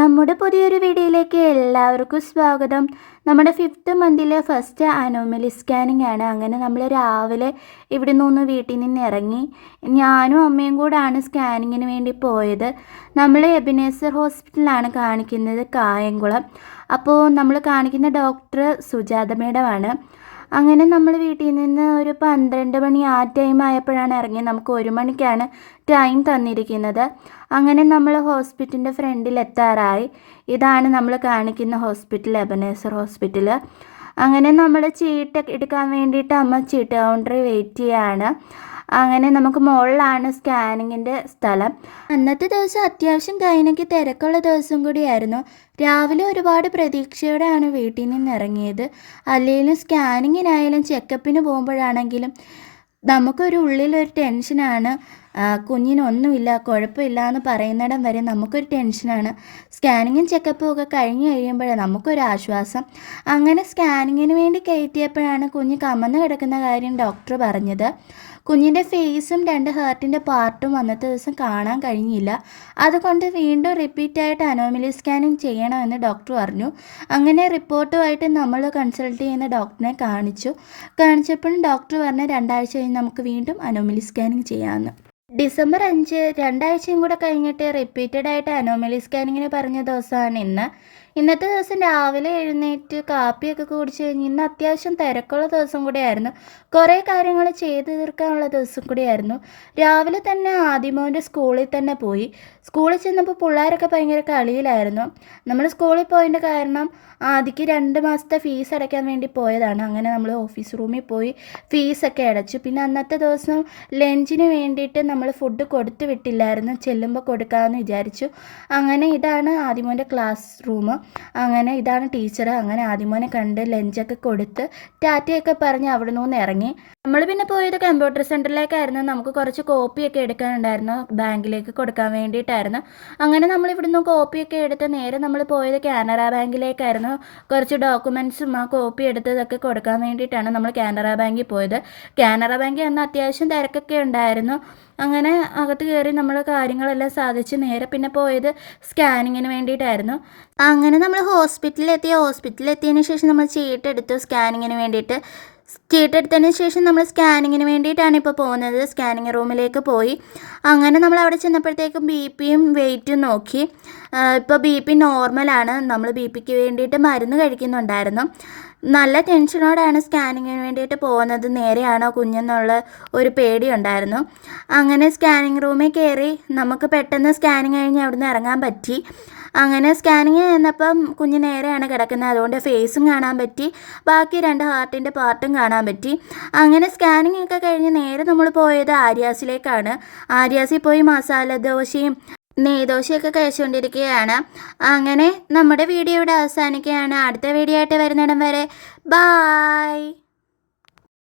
നമ്മുടെ പുതിയൊരു വീഡിയോയിലേക്ക് എല്ലാവർക്കും സ്വാഗതം. നമ്മുടെ 5th മന്തിലെ ഫസ്റ്റ് അനോമലി സ്കാനിങ് ആണ്. അങ്ങനെ നമ്മൾ രാവിലെ ഇവിടെ നിന്ന് വീട്ടിൽ നിന്ന് ഇറങ്ങി ഞാനും അമ്മയും കൂടാണ് സ്കാനിങ്ങിന് വേണ്ടി പോയത്. നമ്മൾ എബിനേസർ ഹോസ്പിറ്റലിലാണ് കാണിക്കുന്നത്, കായംകുളം. അപ്പോൾ നമ്മൾ കാണിക്കുന്ന ഡോക്ടർ സുജാത മേഡമാണ്. അങ്ങനെ നമ്മൾ വീട്ടിൽ നിന്ന് ഒരു 12 മണി ആ ടൈം ആയപ്പോഴാണ് ഇറങ്ങി. നമുക്ക് 1 മണിക്കാണ് ടൈം തന്നിരിക്കുന്നത്. അങ്ങനെ നമ്മൾ ഹോസ്പിറ്റലിൻ്റെ ഫ്രണ്ടിൽ എത്താറായി. ഇതാണ് നമ്മൾ കാണിക്കുന്ന ഹോസ്പിറ്റൽ, എബനേസർ ഹോസ്പിറ്റൽ. അങ്ങനെ നമ്മൾ ചീട്ട് എടുക്കാൻ വേണ്ടിയിട്ട് അമ്മ ചീട്ട് കൗണ്ടറിൽ വെയിറ്റ് ചെയ്യാണ്. അങ്ങനെ നമുക്ക് മുകളിലാണ് സ്കാനിങ്ങിൻ്റെ സ്ഥലം. അന്നത്തെ ദിവസം അത്യാവശ്യം ഗൈനക്ക് തിരക്കുള്ള ദിവസം കൂടിയായിരുന്നു. രാവിലെ ഒരുപാട് പ്രതീക്ഷയോടെയാണ് വീട്ടിൽ നിന്ന് ഇറങ്ങിയത്. അല്ലെങ്കിലും സ്കാനിങ്ങിനായാലും ചെക്കപ്പിന് പോകുമ്പോഴാണെങ്കിലും നമുക്കൊരു ഉള്ളിലൊരു ടെൻഷനാണ്. കുഞ്ഞിനൊന്നുമില്ല, കുഴപ്പമില്ല എന്ന് പറയുന്നിടം വരെ നമുക്കൊരു ടെൻഷനാണ്. സ്കാനിങ്ങും ചെക്കപ്പും ഒക്കെ കഴിഞ്ഞ് കഴിയുമ്പോഴാണ് നമുക്കൊരു ആശ്വാസം. അങ്ങനെ സ്കാനിങ്ങിന് വേണ്ടി കയറ്റിയപ്പോഴാണ് കുഞ്ഞ് കമന്ന് കിടക്കുന്ന കാര്യം ഡോക്ടർ പറഞ്ഞത്. കുഞ്ഞിൻ്റെ ഫേസും 2 ഹാർട്ടിൻ്റെ പാർട്ടും അന്നത്തെ ദിവസം കാണാൻ കഴിഞ്ഞില്ല. അതുകൊണ്ട് വീണ്ടും റിപ്പീറ്റായിട്ട് അനോമലി സ്കാനിങ് ചെയ്യണമെന്ന് ഡോക്ടർ പറഞ്ഞു. അങ്ങനെ റിപ്പോർട്ടുമായിട്ട് നമ്മൾ കൺസൾട്ട് ചെയ്യുന്ന ഡോക്ടറിനെ കാണിച്ചപ്പോഴും ഡോക്ടർ പറഞ്ഞ 2 ആഴ്ച കഴിഞ്ഞ് നമുക്ക് വീണ്ടും അനോമലി സ്കാനിങ് ചെയ്യാമെന്ന്. ഡിസംബർ 5, 2 ആഴ്ചയും കൂടെ കഴിഞ്ഞിട്ട് റിപ്പീറ്റഡായിട്ട് അനോമലി സ്കാനിങ്ങിന് പറഞ്ഞ ദിവസമാണ് ഇന്നത്തെ ദിവസം രാവിലെ എഴുന്നേറ്റ് കാപ്പിയൊക്കെ കുടിച്ച് കഴിഞ്ഞ് ഇന്ന് അത്യാവശ്യം തിരക്കുള്ള ദിവസം കൂടിയായിരുന്നു. കുറേ കാര്യങ്ങൾ ചെയ്തു തീർക്കാനുള്ള ദിവസം കൂടിയായിരുന്നു. രാവിലെ തന്നെ ആദിമോൻ്റെ സ്കൂളിൽ തന്നെ പോയി. സ്കൂളിൽ ചെന്നപ്പോൾ പിള്ളേരൊക്കെ ഭയങ്കര കളിയിലായിരുന്നു. നമ്മൾ സ്കൂളിൽ പോയതിൻ്റെ കാരണം ആദിക്ക് 2 മാസത്തെ ഫീസ് അടയ്ക്കാൻ വേണ്ടി പോയതാണ്. അങ്ങനെ നമ്മൾ ഓഫീസ് റൂമിൽ പോയി ഫീസൊക്കെ അടച്ചു. പിന്നെ അന്നത്തെ ദിവസം ലഞ്ചിന് വേണ്ടിയിട്ട് നമ്മൾ ഫുഡ് കൊടുത്തു വിട്ടില്ലായിരുന്നു, ചെല്ലുമ്പോൾ കൊടുക്കാമെന്ന് വിചാരിച്ചു. അങ്ങനെ ഇതാണ് ആദിമോൻ്റെ ക്ലാസ് റൂം. അങ്ങനെ ഇതാണ് ടീച്ചർ. അങ്ങനെ ആദിമോനെ കണ്ട് ലഞ്ചൊക്കെ കൊടുത്ത് ടാറ്റയൊക്കെ പറഞ്ഞ് അവിടെ നിന്ന് ഇറങ്ങി. നമ്മൾ പിന്നെ പോയത് കമ്പ്യൂട്ടർ സെൻറ്ററിലേക്കായിരുന്നു. നമുക്ക് കുറച്ച് കോപ്പിയൊക്കെ എടുക്കാനുണ്ടായിരുന്നു, ബാങ്കിലേക്ക് കൊടുക്കാൻ വേണ്ടിയിട്ടായിരുന്നു. അങ്ങനെ നമ്മൾ ഇവിടുന്ന് കോപ്പിയൊക്കെ എടുത്ത് നേരെ നമ്മൾ പോയത് കാനറ ബാങ്കിലേക്കായിരുന്നു. കുറച്ച് ഡോക്യുമെൻറ്റ്സും ആ കോപ്പി എടുത്തതൊക്കെ കൊടുക്കാൻ വേണ്ടിയിട്ടാണ് നമ്മൾ കാനറ ബാങ്കിൽ പോയത്. കാനറ ബാങ്കിൽ അന്ന് അത്യാവശ്യം തിരക്കൊക്കെ ഉണ്ടായിരുന്നു. അങ്ങനെ അകത്ത് കയറി നമ്മൾ കാര്യങ്ങളെല്ലാം സാധിച്ച് നേരെ പിന്നെ പോയത് സ്കാനിങ്ങിന് വേണ്ടിയിട്ടായിരുന്നു. അങ്ങനെ നമ്മൾ ഹോസ്പിറ്റലിലെത്തിയതിന് ശേഷം നമ്മൾ ചീട്ടെടുത്തു സ്കാനിങ്ങിന് വേണ്ടിയിട്ട്. ചീട്ടെടുത്തതിന് ശേഷം നമ്മൾ സ്കാനിങ്ങിന് വേണ്ടിയിട്ടാണ് ഇപ്പോൾ പോകുന്നത്. സ്കാനിങ് റൂമിലേക്ക് പോയി. അങ്ങനെ നമ്മൾ അവിടെ ചെന്നപ്പോഴത്തേക്കും ബി പിയും വെയിറ്റും നോക്കി. ഇപ്പോൾ ബി പി നോർമലാണ്. നമ്മൾ ബി പിക്ക് വേണ്ടിയിട്ട് മരുന്ന് കഴിക്കുന്നുണ്ടായിരുന്നു. നല്ല ടെൻഷനോടാണ് സ്കാനിങ്ങിന് വേണ്ടിയിട്ട് പോകുന്നത്. നേരെയാണോ കുഞ്ഞെന്നുള്ള ഒരു പേടിയുണ്ടായിരുന്നു. അങ്ങനെ സ്കാനിങ് റൂമിൽ കയറി നമുക്ക് പെട്ടെന്ന് സ്കാനിങ് കഴിഞ്ഞ് അവിടെ നിന്ന് ഇറങ്ങാൻ പറ്റി. അങ്ങനെ സ്കാനിങ് ചെന്നപ്പം കുഞ്ഞ് നേരെയാണ് കിടക്കുന്നത്. അതുകൊണ്ട് ഫേസും കാണാൻ പറ്റി, ബാക്കി 2 ഹാർട്ടിൻ്റെ പാർട്ടും കാണാൻ പറ്റി. അങ്ങനെ സ്കാനിങ് ഒക്കെ കഴിഞ്ഞ് നേരെ നമ്മൾ പോയത് ആര്യാസിലേക്കാണ്. ആര്യാസിൽ പോയി മസാല ദോശയും നെയ്ദോശയൊക്കെ കഴിച്ചുകൊണ്ടിരിക്കുകയാണ്. അങ്ങനെ നമ്മുടെ വീഡിയോ ഇവിടെ അവസാനിക്കുകയാണ്. അടുത്ത വീഡിയോ ആയിട്ട് വരുന്നിടം വരെ ബായ്.